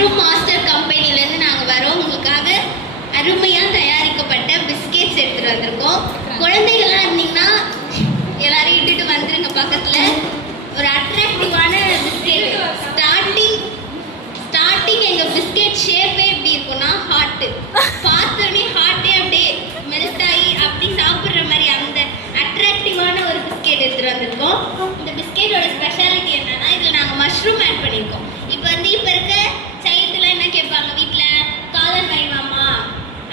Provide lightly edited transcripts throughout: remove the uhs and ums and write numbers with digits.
Mushroom master கம்பெனிலேருந்து நாங்கள் வரோம். உங்களுக்காக அருமையாக தயாரிக்கப்பட்ட பிஸ்கெட்ஸ் எடுத்துகிட்டு வந்திருக்கோம். குழந்தைகள்லாம் இருந்தீங்கன்னா எல்லாரையும் இட்டுட்டு வந்துருங்க. பக்கத்தில் ஒரு அட்ராக்டிவான பிஸ்கெட். ஸ்டார்டிங் எங்கள் பிஸ்கெட் ஷேப்பே எப்படி இருக்கும்னா ஹார்ட்டு. பார்த்தோன்னே ஹார்ட்டே அப்படியே மெல்ட் ஆகி அப்படி சாப்பிட்ற மாதிரி அந்த அட்ராக்டிவான ஒரு பிஸ்கெட் எடுத்துகிட்டு வந்திருக்கோம். இந்த பிஸ்கெட்டோட ஸ்பெஷாலிட்டி என்னன்னா இதில் நாங்கள் மஷ்ரூம் ஆட் பண்ணியிருக்கோம். இப்போ இருக்க சைல்டுலாம் என்ன கேட்பாங்க, வீட்டில் காளான் வாங்கிவாமா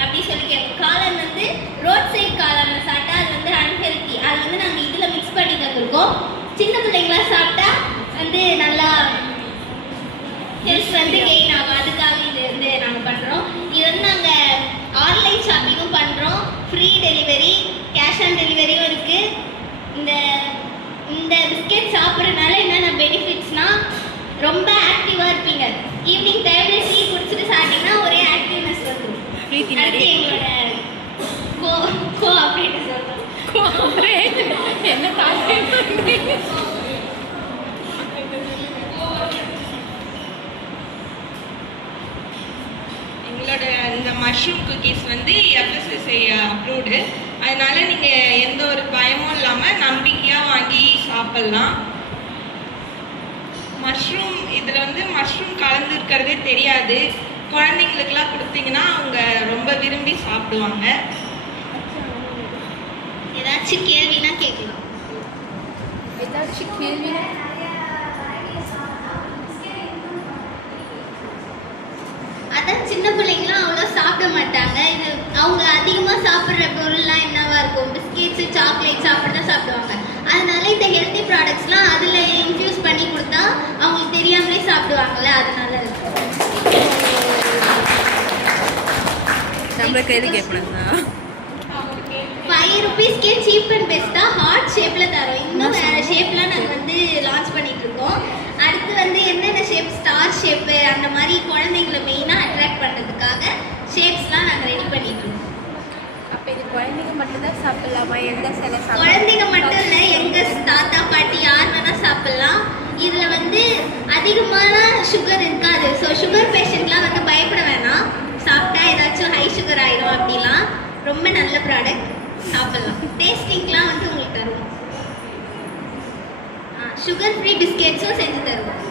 அப்படி சொல்லி கேட்போம். காளான் வந்து ரோட் சைட் காளான் சாப்பிட்டா அது வந்து அன்ஹெல்த்தி. அது வந்து நாங்கள் இதில் மிக்ஸ் பண்ணி தந்துருக்கோம். சின்ன பிள்ளைங்களாம் சாப்பிட்டா வந்து நல்லா ஹெல்த் வந்து கெயின் ஆகும். அதுக்காக இது வந்து நாங்கள் பண்ணுறோம். இது வந்து நாங்கள் ஆன்லைன் ஷாப்பிங்கும் பண்ணுறோம். ஃப்ரீ டெலிவரி, கேஷ் ஆன் டெலிவரியும் இருக்குது. இந்த பிஸ்கெட் சாப்பிட்றதுனால என்னென்ன பெனிஃபிட்ஸ்னால் ரொம்ப ஆக்டிவாக இருப்பீங்க. ஈவினிங் டைமில் டீ குடிச்சிட்டு சாப்பிட்டீங்கன்னா ஒரே ஆக்டிவ்னஸ் வந்துடும். அடுத்து எங்களோட கோ ஆப்ரேட்டர் சொல்கிறோம். என்ன எங்களோட இந்த மஷ்ரூம் குக்கீஸ் வந்து FSSAI அப்ரூவ்டு. அதனால நீங்கள் எந்த ஒரு பயமும் இல்லாமல் நம்பிக்கையாக வாங்கி சாப்பிட்லாம். மஷ்ரூம் இதில் வந்து மஷ்ரூம் கலந்து இருக்கிறதே தெரியாது. குழந்தைங்களுக்கெல்லாம் கொடுத்தீங்கன்னா அவங்க ரொம்ப விரும்பி சாப்பிடுவாங்க. ஏதாச்சும் கேள்வினா கேட்கலாம். அதான் சின்ன பிள்ளைங்களாம் அவ்வளோ சாப்பிட மாட்டாங்க. இது அவங்க அதிகமாக சாப்பிட்ற பொருள்லாம் என்னவா இருக்கும், பிஸ்கெட்ஸு சாக்லேட் சாப்பிட்டு தான் சாப்பிடுவாங்க. அதனால இந்த ஹெல்த்தி ப்ராடக்ட்ஸ்லாம் அதில் இன்ஃப்யூஸ் பண்ணி கொடுத்தா அவங்களுக்கு தெரியாமலே சாப்பிடுவாங்கல்ல, அதனால நம்மள கேள்வி கேட்கணுங்களா? 5 ரூபீஸ்க்கே சீப் அண்ட் பெஸ்ட்டாக ஹார்ட் ஷேப்பில் தரோம். இன்னும் வேறு ஷேப்லாம் நாங்கள் வந்து லான்ச் பண்ணிட்டு இருக்கோம். அடுத்து வந்து என்னென்ன ஷேப், ஸ்டார் ஷேப்பு அந்த மாதிரி குழந்தைங்களை மெயினாக அட்ராக்ட் பண்ணுறதுக்காக ஷேப்ஸ்லாம் நாங்கள் ரெடி பண்ணிட்டு இருக்கோம். அப்போ இது குழந்தைங்க மட்டும்தான் சாப்பிடலாமா? எந்த சில குழந்தைங்க மட்டும் இல்லை, எங்கள் தாத்தா பாட்டி யார் வேணால் சாப்பிட்லாம். இதில் வந்து அதிகமான சுகர் இருக்காது. ஸோ சுகர் பேஷண்ட்லாம் வந்து பயப்பட வேணாம். சாப்பிட்டா ஏதாச்சும் ஹை சுகர் ஆயிடும் அப்படிலாம். ரொம்ப நல்ல ப்ராடக்ட், சாப்பிட்லாம். டேஸ்டிங்லாம் வந்து உங்களுக்கு தருவோம். சுகர் ஃப்ரீ பிஸ்கெட்ஸும் செஞ்சு தருவோம்.